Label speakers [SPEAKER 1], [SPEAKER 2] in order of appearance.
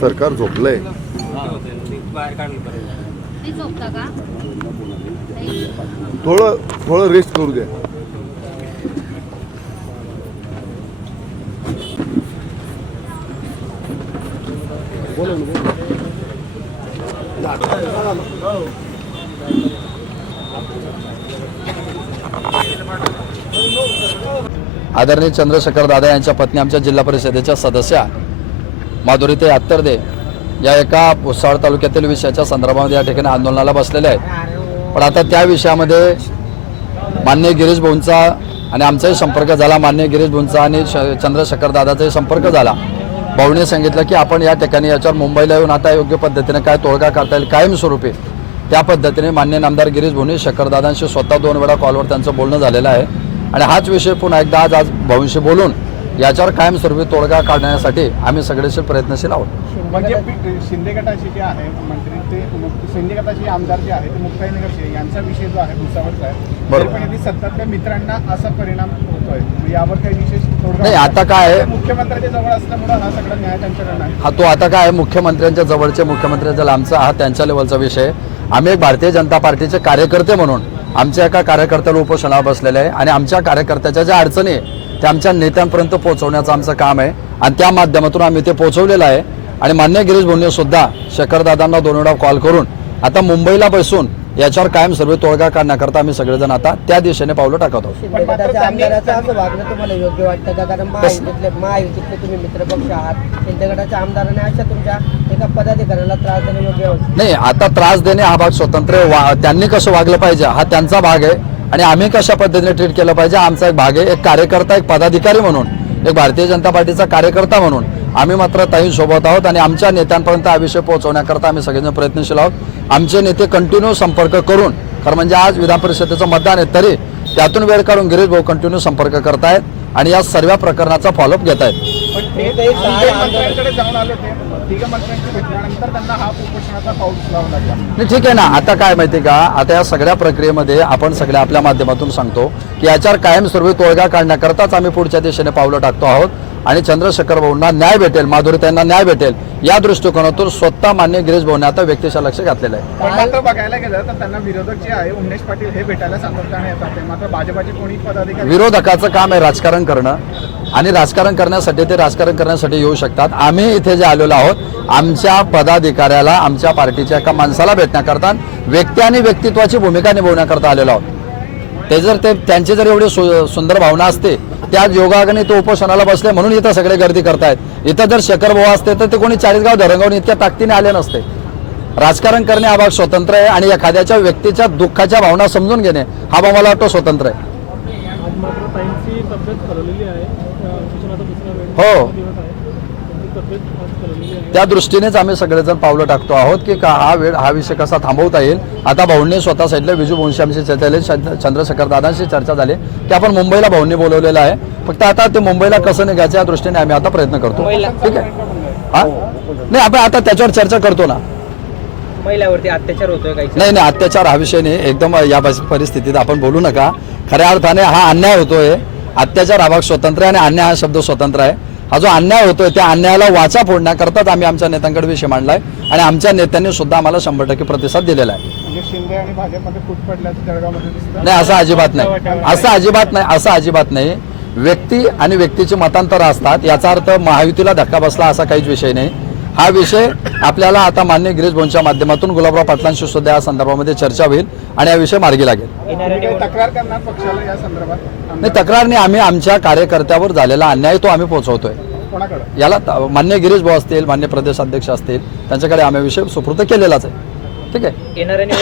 [SPEAKER 1] सरकार झोपलंय.
[SPEAKER 2] नाही झोपता का? नाही.
[SPEAKER 1] थोडं थोडं रेस्ट करू द्या.
[SPEAKER 3] आदरणीय चंद्रशेखर दादा यांच्या पत्नी आमच्या जिल्हा परिषदेच्या सदस्या माधुरीते अत्तरदे या एका भुसावळ तालुक्यातील विषयाच्या संदर्भामध्ये या ठिकाणी आंदोलनाला बसलेले आहेत. पण आता त्या विषयामध्ये मान्य गिरीश भाऊंचा आणि आमचाही संपर्क झाला. मान्य गिरीश भाऊंचा आणि चंद्रशेखर दादाचाही संपर्क झाला. भाऊने सांगितलं की आपण या ठिकाणी याच्यावर मुंबईला येऊन आता योग्य पद्धतीने काय तोडगा करता येईल कायमस्वरूपी त्या पद्धतीने मान्य नामदार गिरीश भाऊनी शेखरदादांशी स्वतः दोन वेळा कॉलवर त्यांचं बोलणं झालेलं आहे आणि हाच विषय पुन्हा एकदा आज आज भाऊंशी बोलून याच्यावर कायमस्वरूपी तोडगा काढण्यासाठी आम्ही सगळेशी प्रयत्नशील आहोत
[SPEAKER 4] म्हणजे शिंदे गटाचे जे आहे मंत्री ते शिंदे गटाचे आमदार जे आहे ते मुक्ताईनगरचे यांचा विषय जो आहे आहे
[SPEAKER 3] बरोबर.
[SPEAKER 4] यदि सत्तातल्या मित्रांना असा परिणाम होतोय म्हणजे यावर काही विशेष
[SPEAKER 3] नाही, आता काय आहे?
[SPEAKER 4] मुख्यमंत्र्यांच्या जवळ असल्यामुळे हा सगळा न्याय त्यांच्याकडे
[SPEAKER 3] हा तो आता काय आहे, मुख्यमंत्र्यांच्या जवळचे मुख्यमंत्र्यांचा लांबचा हा त्यांच्या लेवलचा विषय आहे. आम्ही एक भारतीय जनता पार्टीचे कार्यकर्ते म्हणून आमच्या एका कार्यकर्त्याला उपोषणावर बसलेले आहे आणि आमच्या कार्यकर्त्याच्या ज्या अडचणी आहे त्या आमच्या नेत्यांपर्यंत पोहोचवण्याचं आमचं काम आहे. आणि त्या माध्यमातून आम्ही ते पोहोचवलेलं आहे. आणि मान्य गिरीश भोंडे सुद्धा शेखरदादांना दोन वेळा कॉल करून आता मुंबईला बसून याच्यावर कायम सर्व तोडगा काढण्याकरता आम्ही सगळेजण आता त्या दिशेने पावलं टाकत आहोत.
[SPEAKER 4] पण मात्र
[SPEAKER 5] शिंदेगडाच्या
[SPEAKER 4] त्यांनी-
[SPEAKER 5] आमदाराचं असं वागणं तुम्हाला योग्य वाटतं का? कारण महायुतीतले महायुतीतले तुम्ही मित्रपक्ष आहात. शिंदेगडाच्या आमदाराने अशा तुमच्या एका पदाधिकाऱ्याला त्रास देणं योग्य वाटतं
[SPEAKER 3] नाही आता त्रास देणे हा भाग स्वतंत्र आहे. वा- त्यांनी कसं वागलं पाहिजे हा त्यांचा भाग आहे. आणि आम्ही कशा पद्धतीने ट्रीट केलं पाहिजे हा आमचा एक भाग आहे. एक कार्यकर्ता एक पदाधिकारी म्हणून. एक भारतीय जनता पार्टीचा कार्यकर्ता म्हणून आम्ही मात्र ताईंसोबत आहोत आणि आमच्या नेत्यांपर्यंत हा विषय पोहोचवण्याकरता आम्ही सगळेजण प्रयत्नशील आहोत. आमचे नेते कंटिन्यू संपर्क करून खरं म्हणजे आज विधान परिषदेचं मतदान आहे तरी त्यातून वेळ काढून गिरीश भाऊ कंटिन्यू संपर्क करतायत आणि या सर्व प्रकरणाचा फॉलोअप घेत आहेत
[SPEAKER 4] पण ते मंत्र्यांकडे जाऊन आले ते. तिघ मंत्र्यांशी भेटल्यानंतर त्यांना हा उपोषणाचा पाऊल उचलावा लागला.
[SPEAKER 3] नाही ठीक आहे ना. आता काय माहिती का? आता या सगळ्या प्रक्रियेमध्ये आपण सगळ्या आपल्या माध्यमातून सांगतो की याच्यावर कायमस्वरूपी तोडगा काढण्याकरताच आम्ही पुढच्या दिशेने पावलं टाकतो आहोत. आणि चंद्रशेखर भाऊंना न्याय भेटेल माधुरी त्यांना न्याय भेटेल या दृष्टिकोनातून स्वतः मान्य गिरीश भाऊने आता व्यक्तिशा लक्ष घातलेलं आहे.
[SPEAKER 4] मात्र बघायला गेलं तर त्यांना विरोधक जे आहे उमेश पाटील हे भेटायला सातत्याने येतात. मात्र भाजपाचे कोणी पदाधिकारी
[SPEAKER 3] विरोधकाचं काम आहे राजकारण करणं. आणि राजकारण करण्यासाठी ते राजकारण करण्यासाठी येऊ शकतात. आम्ही इथे जे आलेलो आहोत आमच्या पदाधिकाऱ्याला आमच्या पार्टीच्या एका माणसाला भेटण्याकरता व्यक्ती आणि व्यक्तित्वाची भूमिका निभवण्याकरता आलेलो आहोत. ते जर ते त्यांची जर एवढी सु- सुंदर भावना असते त्या योगाने तो उपोषणाला बसले म्हणून इथं सगळे गर्दी करतायत. इथं जर शेखर भाऊ असते तर ते कोणी चाळीसगाव धरणगावून इतक्या ताकदीने आले नसते. राजकारण करणे हा भाग स्वतंत्र आहे आणि एखाद्याच्या व्यक्तीच्या दुःखाच्या भावना समजून घेणे हा भाग मला वाटतो स्वतंत्र आहे. हो. त्या दृष्टीनेच आम्ही सगळेजण पावलं टाकतो आहोत की का हा वेळ हा विषय कसा थांबवता येईल. आता भाऊंनी स्वतः साईडला विजू भाऊंशी आमची चर्चा झाली चंद्र- चंद्रशेखर दादांशी चर्चा झाली. की आपण मुंबईला भाऊंनी बोलवलेलं आहे. फक्त आता ते मुंबईला कसं निघायचं या दृष्टीने आम्ही आता प्रयत्न करतो. ठीक आहे? हा? नाही आपण आता त्याच्यावर चर्चा करतो ना.
[SPEAKER 5] महिलावरती अत्याचार होतोय काही?
[SPEAKER 3] नाही नाही अत्याचार हा विषय नाही. एकदम या परिस्थितीत आपण बोलू नका. खऱ्या अर्थाने हा अन्याय होतोय. अत्याचार हा भाग स्वतंत्र आहे आणि अन्याय हा शब्द स्वतंत्र आहे. हा जो अन्याय होतोय त्या अन्यायाला वाचा फोडण्याकरताच आम्ही आमच्या नेत्यांकडे विषय मांडलाय आणि आमच्या नेत्यांनी सुद्धा आम्हाला शंभर टक्के प्रतिसाद दिलेला आहे.
[SPEAKER 4] म्हणजे
[SPEAKER 3] नाही असं अजिबात नाही. असं अजिबात नाही असं अजिबात नाही. व्यक्ती आणि व्यक्तीची मतांतर असतात याचा अर्थ महायुतीला धक्का बसला असा काहीच विषय नाही. हा विषय आपल्याला आता मान्य गिरीश भोनच्या माध्यमातून गुलाबराव पाटलांशी सुद्धा या संदर्भामध्ये चर्चा होईल आणि हा विषय मार्गी लागेल.
[SPEAKER 4] तक्रार करणार पक्षाला या संदर्भात?
[SPEAKER 3] नाही तक्रार नाही. आम्ही आमच्या कार्यकर्त्यावर झालेला अन्याय तो आम्ही पोहोचवतोय.
[SPEAKER 4] कोणाकडे?
[SPEAKER 3] याला त- मान्य गिरीश भाऊ असतील मान्य प्रदेशाध्यक्ष असतील त्यांच्याकडे आम्ही विषय सुपूर्द केलेलाच आहे. ठीक आहे?